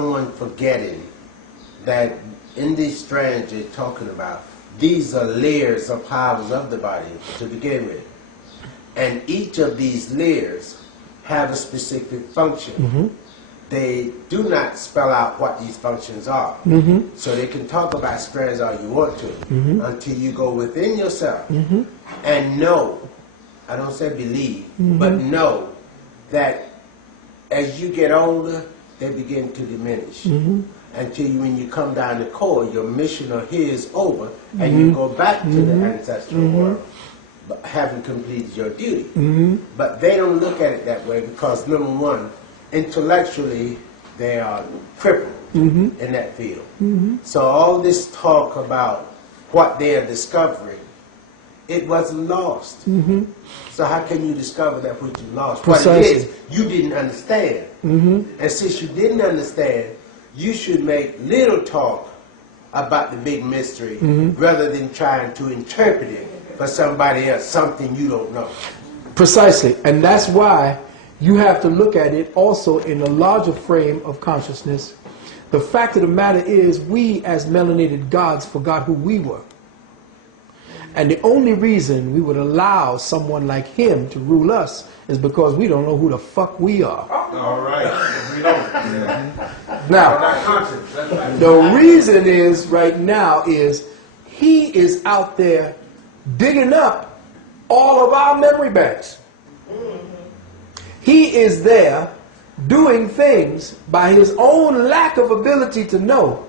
someone forgetting that in these strands you're talking about, these are layers of powers of the body to begin with. And each of these layers have a specific function. Mm-hmm. They do not spell out what these functions are. Mm-hmm. So they can talk about strands all you want to Mm-hmm. until you go within yourself Mm-hmm. and know, I don't say believe, Mm-hmm. but know that as you get older, they begin to diminish. Mm-hmm. Until when you come down the core, your mission or here is over, and Mm-hmm. you go back to Mm-hmm. the ancestral Mm-hmm. world, but having completed your duty. Mm-hmm. But they don't look at it that way because, number one, intellectually, they are crippled Mm-hmm. in that field. Mm-hmm. So all this talk about what they are discovering, it wasn't lost. Mm-hmm. So how can you discover that which you lost? Precisely. What it is, you didn't understand. Mm-hmm. And since you didn't understand, you should make little talk about the big mystery Mm-hmm. rather than trying to interpret it for somebody else, something you don't know. Precisely. And that's why you have to look at it also in a larger frame of consciousness. The fact of the matter is, we as melanated gods forgot who we were. And the only reason we would allow someone like him to rule us is because we don't know who the fuck we are. All right. We don't. Yeah. Now, Not conscious. That's right. the reason is right now is he is out there digging up all of our memory banks. He is there doing things by his own lack of ability to know.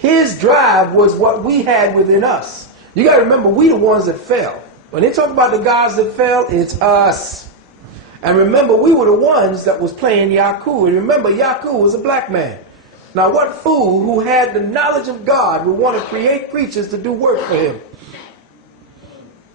His drive was what we had within us. You got to remember, we the ones that fell. When they talk about the gods that fell, it's us. And remember, we were the ones that was playing Yaku. And remember, Yaku was a black man. Now, what fool who had the knowledge of God would want to create creatures to do work for him?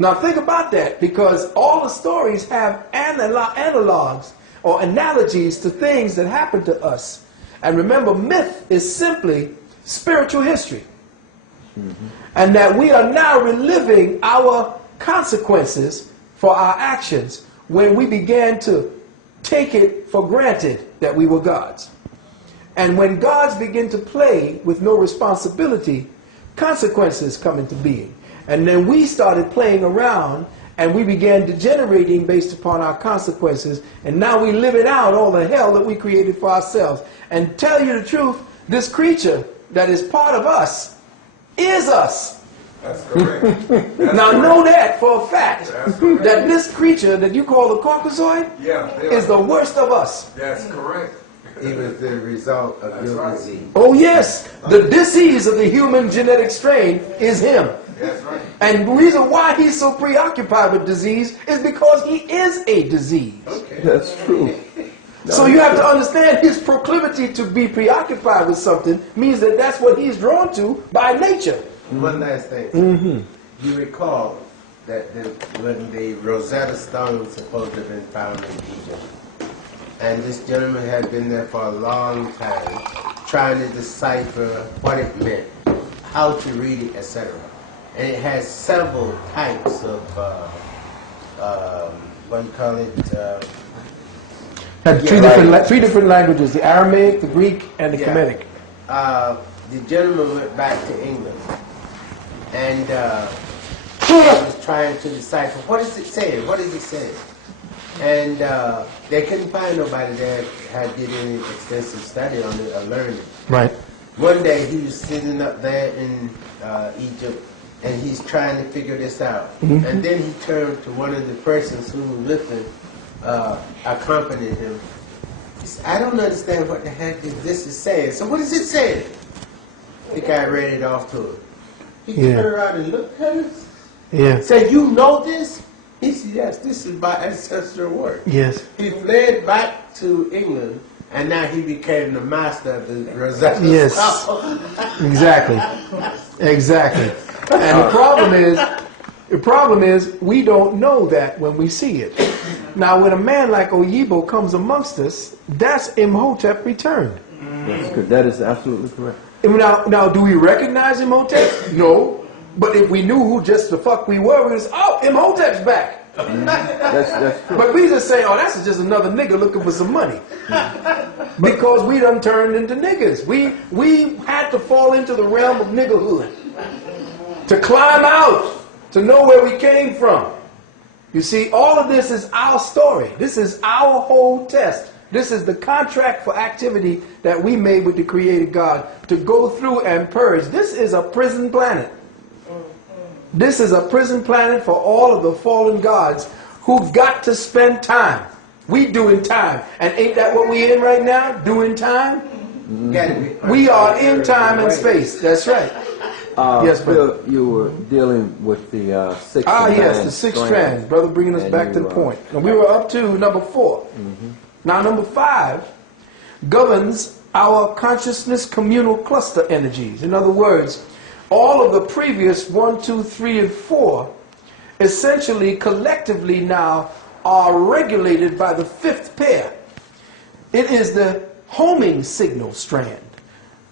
Now, think about that, because all the stories have analogs or analogies to things that happened to us. And remember, myth is simply spiritual history. Mm-hmm. And that we are now reliving our consequences for our actions when we began to take it for granted that we were gods. And when gods begin to play with no responsibility, consequences come into being. And then we started playing around and we began degenerating based upon our consequences. And now we living out all the hell that we created for ourselves. And tell you the truth, this creature that is part of us is us. That's correct. That's Now correct. know that for a fact, That's correct. that this creature that you call the Caucasoid Yeah, they is are. the worst of us. That's correct. It was the result of That's your right. disease. Oh yes, the disease of the human genetic strain is him. That's right. And the reason why he's so preoccupied with disease is because he is a disease. Okay. That's true. So you have to understand his proclivity to be preoccupied with something means that that's what he's drawn to by nature. One last thing. Mm-hmm. You recall that when the Rosetta Stone was supposed to have been found in Egypt, and this gentleman had been there for a long time trying to decipher what it meant, how to read it, etc. And it has several types of, what do you call it? Had three different languages: the Aramaic, the Greek, and the Yeah. Kemetic. The gentleman went back to England and he was trying to decipher, what is it saying? What is it saying? And they couldn't find nobody that had did any extensive study on it or learned it. Right. One day he was sitting up there in Egypt and he's trying to figure this out. Mm-hmm. And then he turned to one of the persons who was with him, accompanied him. He said, I don't understand what the heck this is saying. So what is it saying? The guy read it off to him. He Yeah. turned around and looked at us. Yeah. Said, you know this? He said, yes, this is my ancestral work. Yes. He fled back to England, and now he became the master of the Rosetta Yes. Stone. Exactly. Exactly. And the problem is, we don't know that when we see it. Now, when a man like Oyibo comes amongst us, that's Imhotep returned. That's good. That is absolutely correct. And now, do we recognize Imhotep? No. But if we knew who just the fuck we were, we would say, oh, Imhotep's back. That's true. But we just say, oh, that's just another nigga looking for some money. Because we done turned into niggas. We had to fall into the realm of niggerhood to climb out, to know where we came from. You see, all of this is our story. This is our whole test. This is the contract for activity that we made with the Creator God to go through and purge. This is a prison planet. This is a prison planet for all of the fallen gods who've got to spend time. We doing time. And ain't that what we in right now? Doing time? We are in time and space. That's right. Yes, brother. Phil, you were dealing with the sixth yes, the sixth strand. Brother, bringing us back to the point. And we were up to number 4. Now, number 5 governs our consciousness communal cluster energies. In other words, all of the previous 1, 2, 3, and 4 essentially collectively now are regulated by the 5th pair. It is the homing signal strand,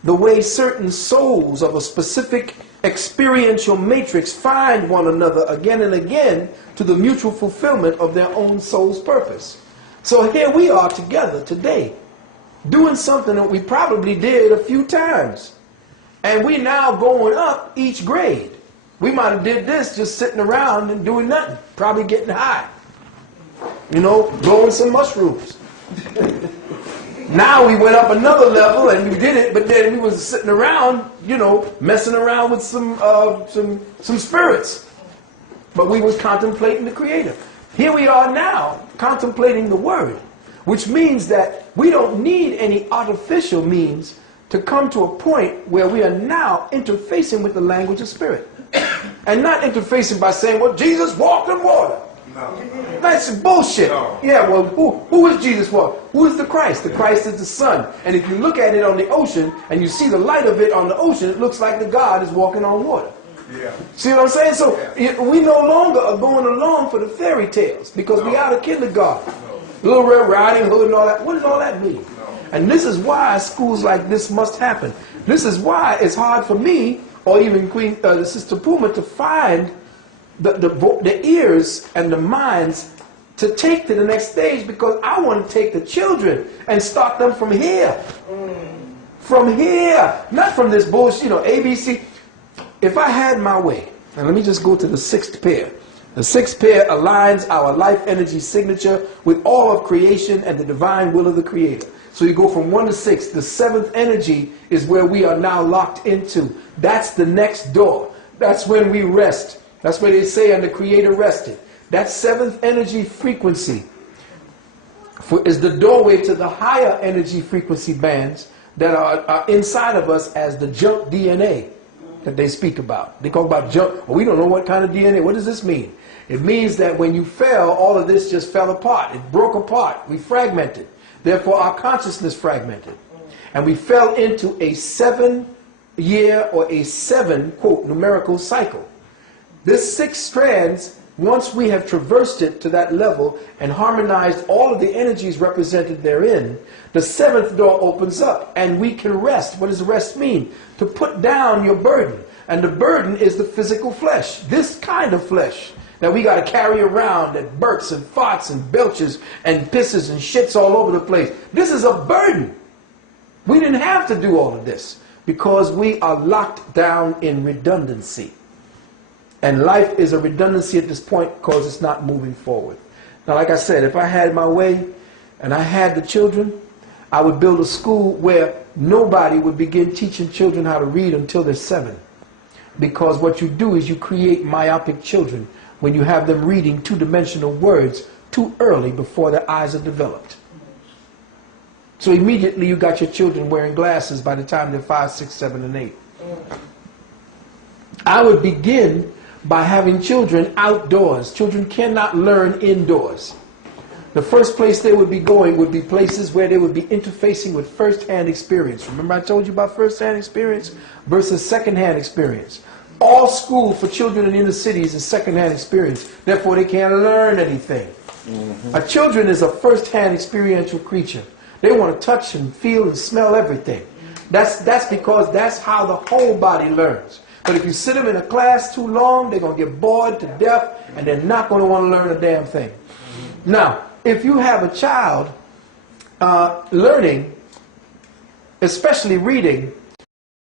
the way certain souls of a specific experiential matrix find one another again and again to the mutual fulfillment of their own soul's purpose. So here we are together today, doing something that we probably did a few times. And we now going up each grade. We might have did this just sitting around and doing nothing, probably getting high. You know, blowing some mushrooms. Now we went up another level and we did it, but then we was sitting around, you know, messing around with some spirits. But we was contemplating the Creator. Here we are now, contemplating the Word, which means that we don't need any artificial means to come to a point where we are now interfacing with the language of spirit. And not interfacing by saying, well, Jesus walked in water. No. That's bullshit. No. Yeah, well, who is Jesus walk? Who is the Christ? The Christ is the sun. And if you look at it on the ocean and you see the light of it on the ocean, it looks like the God is walking on water. Yeah. See what I'm saying? So we no longer are going along for the fairy tales because we out of kindergarten. Little Red Riding Hood and all that. What does all that mean? And this is why schools like this must happen. This is why it's hard for me, or even Sister Puma, to find the ears and the minds to take to the next stage, because I want to take the children and start them from here. From here. Not from this bullshit, you know, ABC. If I had my way, and let me just go to the 6th pair. The 6th pair aligns our life energy signature with all of creation and the divine will of the Creator. So you go from 1 to 6. The 7th energy is where we are now locked into. That's the next door. That's when we rest. That's where they say, and the Creator rested. That 7th energy frequency is the doorway to the higher energy frequency bands that are inside of us as the junk DNA that they speak about. They talk about junk. Well, we don't know what kind of DNA. What does this mean? It means that when you fell, all of this just fell apart. It broke apart. We fragmented. Therefore, our consciousness fragmented. And we fell into a 7-year or a 7, quote, numerical cycle. This 6 strands, once we have traversed it to that level and harmonized all of the energies represented therein, the 7th door opens up and we can rest. What does rest mean? To put down your burden. And the burden is the physical flesh. This kind of flesh that we got to carry around that burps and farts and belches and pisses and shits all over the place. This is a burden. We didn't have to do all of this because we are locked down in redundancy. And life is a redundancy at this point because it's not moving forward. Now, like I said, if I had my way and I had the children, I would build a school where nobody would begin teaching children how to read until they're 7. Because what you do is you create myopic children when you have them reading 2-dimensional words too early before their eyes are developed. So immediately you got your children wearing glasses by the time they're 5, 6, 7, and 8. I would begin by having children outdoors. Children cannot learn indoors. The first place they would be going would be places where they would be interfacing with first-hand experience. Remember I told you about first-hand experience versus second-hand experience. All school for children in inner cities is second-hand experience. Therefore, they can't learn anything. A children is a first-hand experiential creature. They want to touch and feel and smell everything. That's because that's how the whole body learns. But if you sit them in a class too long, they're going to get bored to death and they're not going to want to learn a damn thing. Now, if you have a child learning, especially reading,